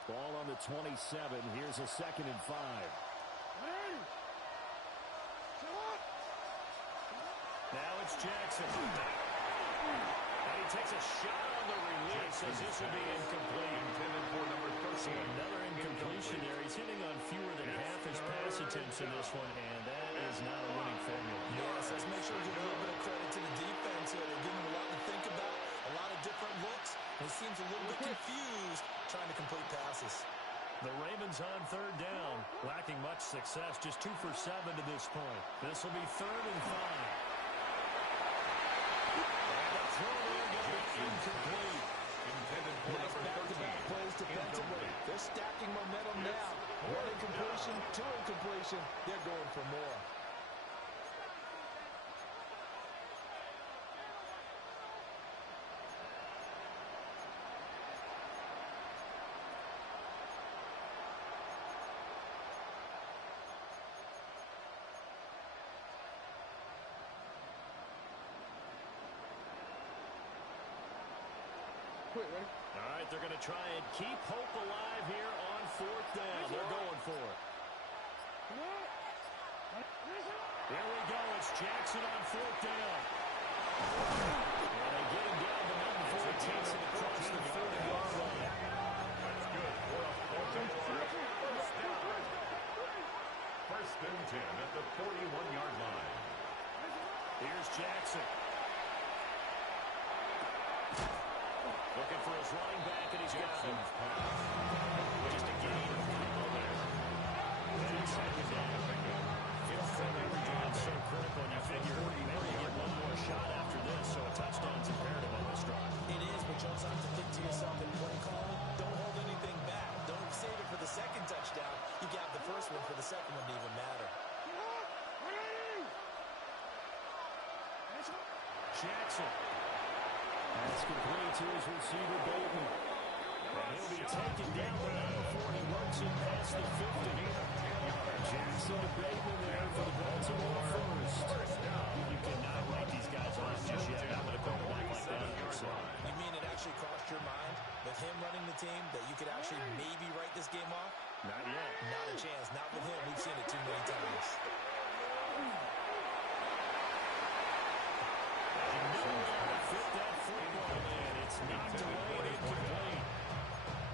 Ball on the 27. Here's a 2nd and 5. Now it's Jackson. And he takes a shot on the release as this will be incomplete. Intended for number 13. Another incompletion there. He's hitting on fewer than half his pass attempts in this one, and that is not a winning formula. Yes, let's make sure we give a little bit of credit to the defense here. They're giving him a lot to think about, a lot of different looks. He seems a little bit confused trying to complete passes. The Ravens on third down, lacking much success, just 2 for 7 to this point. This will be 3rd and 5. And the throw there going to be incomplete. Intended for Nice number 13. back-to-back plays defensively. They're stacking momentum now. One incompletion, 2 incompletion. They're going for more. All right, they're going to try and keep hope alive here on 4th down. They're going for it. There we go. It's Jackson on 4th down. And they get him down the number 4. Takes it across the 40-yard line. That's good for a Baltimore first down. 1st and 10 at the 41-yard line. Here's Jackson. Looking for his running back, and he's got him. Just a gain of 3 there. And it's 2nd down. Every down's so critical, and you figure maybe you get one more shot after this, so a touchdown's imperative on this drive. It is, but you also have to think to yourself in play calling, don't hold anything back. Don't save it for the 2nd touchdown. You got the 1st one for the 2nd one to even matter. Jackson. That's complete to his receiver, Bateman. And he'll be taken down the number 40. Works it past the 50. Jackson to Bateman there for the Baltimore first. You cannot write these guys off just yet. Not with a quarterback like that. You mean it actually crossed your mind with him running the team that you could actually maybe write this game off? Not yet. Not a chance. Not with him. We've seen it too many times. Fit that football in. It's knocked away and incomplete.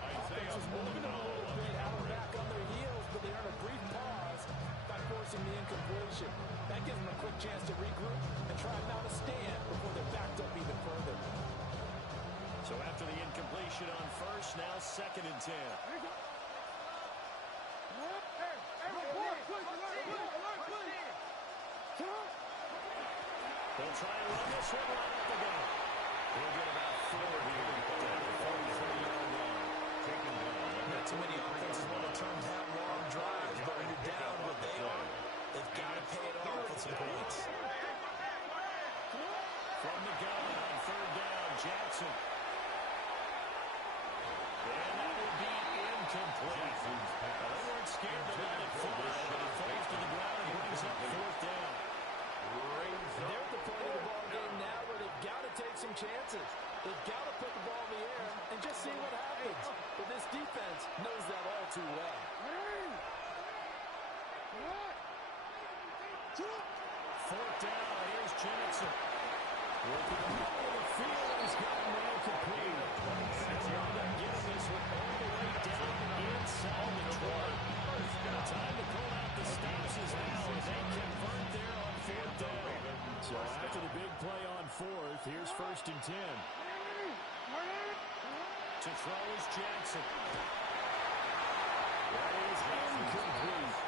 Isaiah's moving a little bit out back on their heels, but they earn a brief pause by forcing the incompletion. That gives them a quick chance to regroup and try and mount a stand before they're backed up even further. So after the incompletion on 1st, now 2nd and 10. They'll try and run this one right up the gut. He'll get about 4 here at the 43-yard line. Taken down. Not too many offenses want to turn down long drives, but when you're down what they are, they've got to pay it off with some points. From the gun on 3rd down, Jackson. And that will be incomplete. They weren't scared to let it fly, but it falls to the ground and brings up 4th down. They're at the point of the ball game now where they've got to take some chances. They've got to put the ball in the air and just see what happens. But this defense knows that all too well. 4th down, here's Jackson. Working the middle of the field, he's got a man complete. They're getting this one all the way down inside the 20. Time to pull out the stops is now as they convert there on 4th down. So after the big play on 4th, here's 1st and 10. To throw is Jackson. That is incomplete.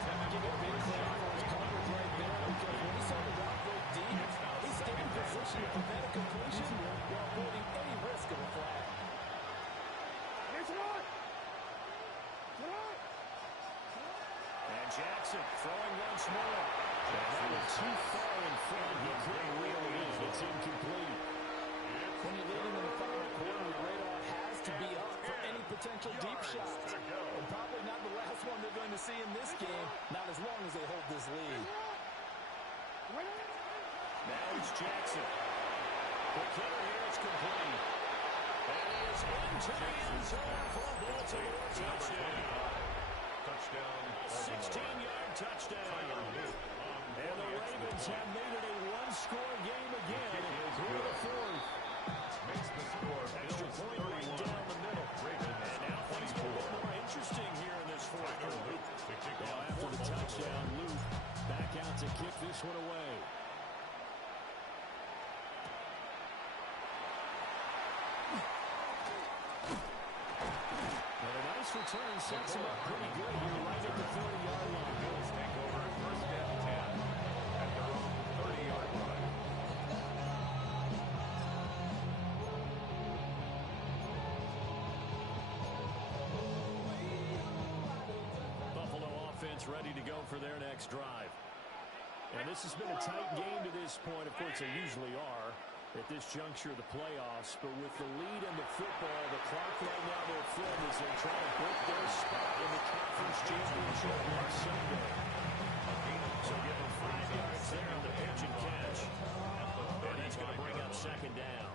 Give a big credit for his coverage right there because when he saw the rock break deep, he stayed in position to prevent a completion while avoiding any risk of a flag. And Jackson throwing once more. That was too far in front. He couldn't reel it in. It's incomplete. When you're leading in the final quarter, your radar has to be up for any potential deep shots. And probably not the last one they're going to see in this game, not as long as they hold this lead. Now it's Jackson. The killer here is complete. And he is into the end zone for a Baltimore touchdown. Touchdown. 16-yard touchdown. And the Ravens have made it a one-score game again. Here in the 4th. this one away. And a nice return sets him up pretty good here right at the 30-yard line. Bills take over first and 10 at their own 30-yard line. Buffalo offense ready to go for their next drive. And this has been a tight game to this point. Of course, they usually are at this juncture of the playoffs. But with the lead in the football, the clock right now their friend as they try to book their spot in the conference championship next Sunday. So give them 5 yards there on the pitch and catch. And that's going to bring up second down.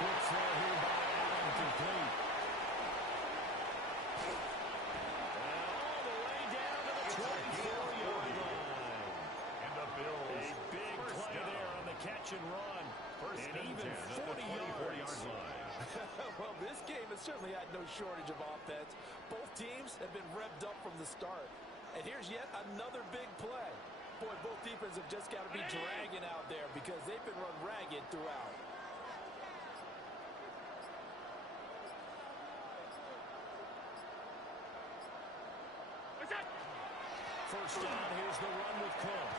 Quick throw here by Allen, complete. And all the way down to the 24-yard line. And the Bills. A big play there on the catch and run. First and even 10 at the 24-yard line. Well, this game has certainly had no shortage of offense. Both teams have been revved up from the start. And here's yet another big play. Boy, both defenses have just got to be dragging out there because they've been run ragged throughout. First down, here's the run with Cook.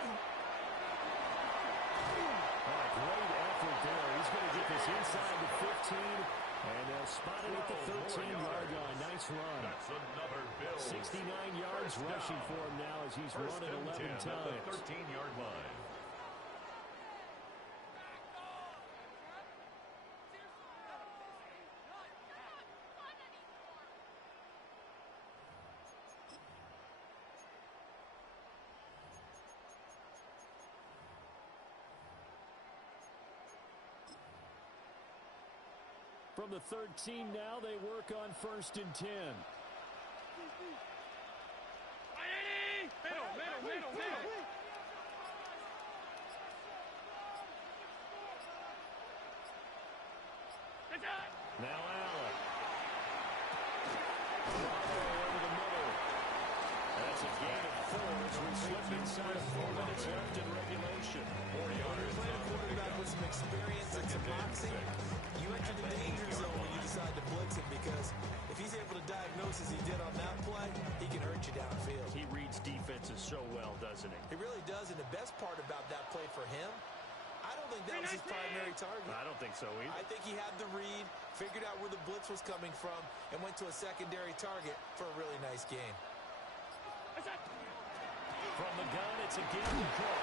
Great effort there. He's going to get this inside the 15, and they'll spot it at the 13-yard line. Nice run. That's another Bills. 69 yards rushing for him now as he's run it 11 times. At the 13-yard line. From the 13 now, they work on first and 10. Now Allen. Over the middle. That's a gain of 4 as we slip inside of 4 minutes left in regulation. 4 yards. Playing a quarterback with some experience and some moxie, you enter the danger zone when you decide to blitz him because if he's able to diagnose as he did on that play, he can hurt you downfield. He reads defenses so well, doesn't he? He really does, and the best part about that play for him, I don't think that was his primary target. I don't think so either. I think he had the read, figured out where the blitz was coming from, and went to a secondary target for a really nice gain. From the gun, it's again to Cook.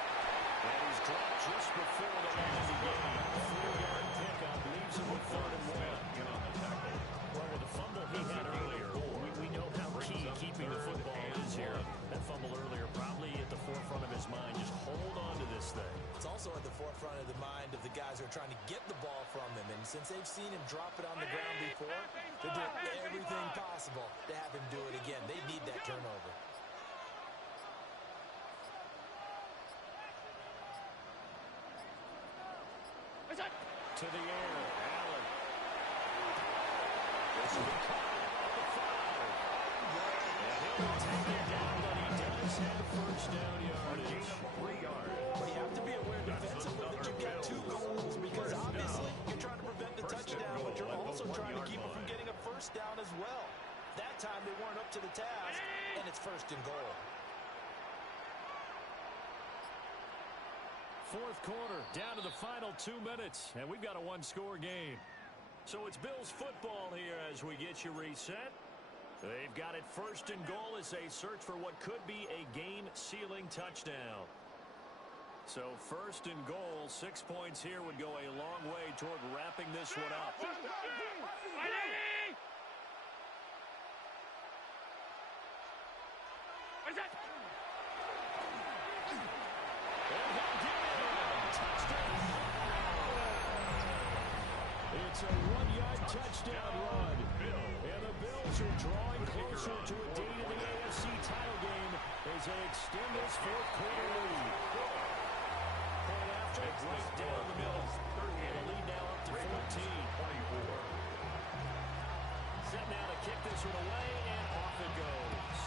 And he's dropped just before the end of the game. A 4-yard pickup leaves him with 3rd and 1. Get on the tackle. Well, with the fumble he had earlier, we know how key keeping the football is here. That fumble earlier probably at the forefront of his mind. Just hold on to this thing. It's also at the forefront of the mind of the guys who are trying to get the ball from him. And since they've seen him drop it on the ground before, they're doing everything possible to have him do it again. They need that turnover. To the air, Allen. This will be caught at the 5. And he'll take it down, but he does have first down yardage. 3 yards. But you have to be aware defensively that you've got 2 goals because obviously you're trying to prevent the touchdown, but you're also trying to keep him from getting a first down as well. That time they weren't up to the task, and it's first and goal. 4th quarter, down to the final 2 minutes, and we've got a 1-score game. So it's Bills football here as we get you reset. They've got it first and goal as they search for what could be a game-sealing touchdown. So first and goal, 6 points here would go a long way toward wrapping this one up. It's a 1-yard touchdown run. And the Bills are drawing closer to a date in the AFC title game as they extend this 4th quarter lead. Point after, right down the middle. And the lead now up to to 14. 24. Set now to kick this one away, and off it goes.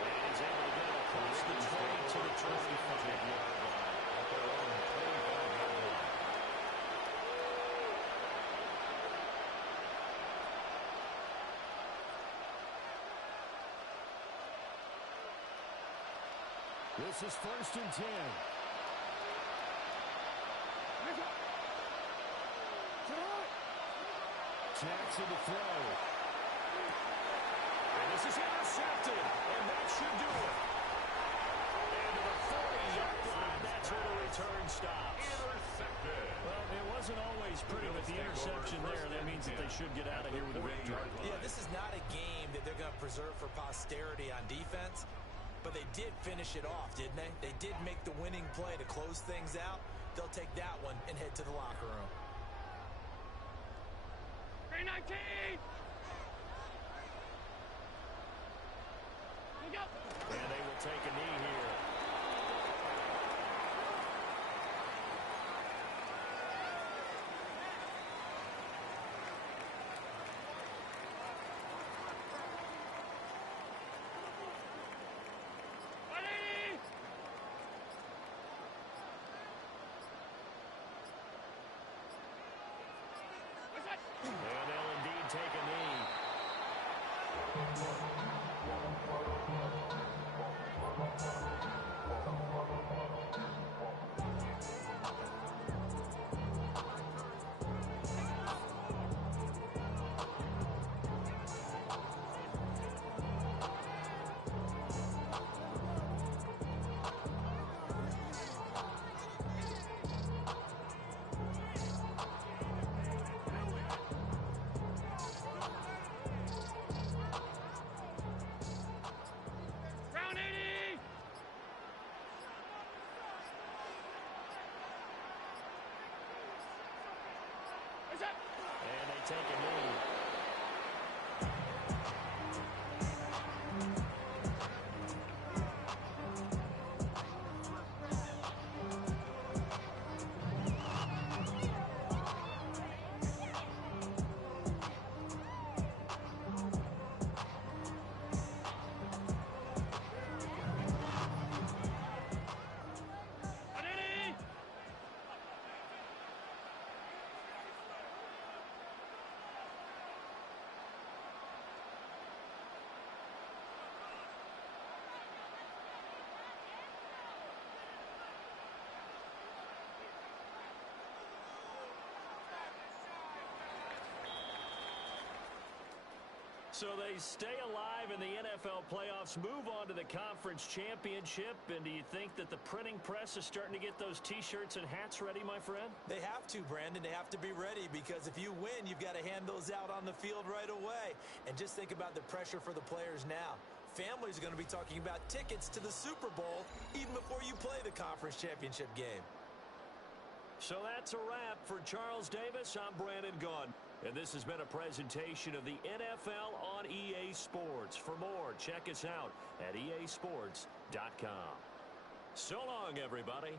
And he's able to get it across the 20 to the 25-yard line. At their own 25-yard line. This is 1st and 10. Jackson to throw. And this is intercepted, and that should do it. And to the 40-yard line, that's where the return stops. Intercepted. Well, it wasn't always pretty, but the interception there, that means that they should get out of here with a victory. Yeah, this is not a game that they're going to preserve for posterity on defense, but they did finish it off, didn't they? They did make the winning play to close things out. They'll take that one and head to the locker room. 319! And they will take a knee here. And they'll indeed take a knee. Round 80! And they take a knee. So they stay alive in the NFL playoffs, move on to the conference championship. And do you think that the printing press is starting to get those T-shirts and hats ready, my friend? They have to, Brandon. They have to be ready because if you win, you've got to hand those out on the field right away. And just think about the pressure for the players now. Families are going to be talking about tickets to the Super Bowl even before you play the conference championship game. So that's a wrap for Charles Davis. I'm Brandon Gunn. And this has been a presentation of the NFL on EA Sports. For more, check us out at easports.com. So long, everybody.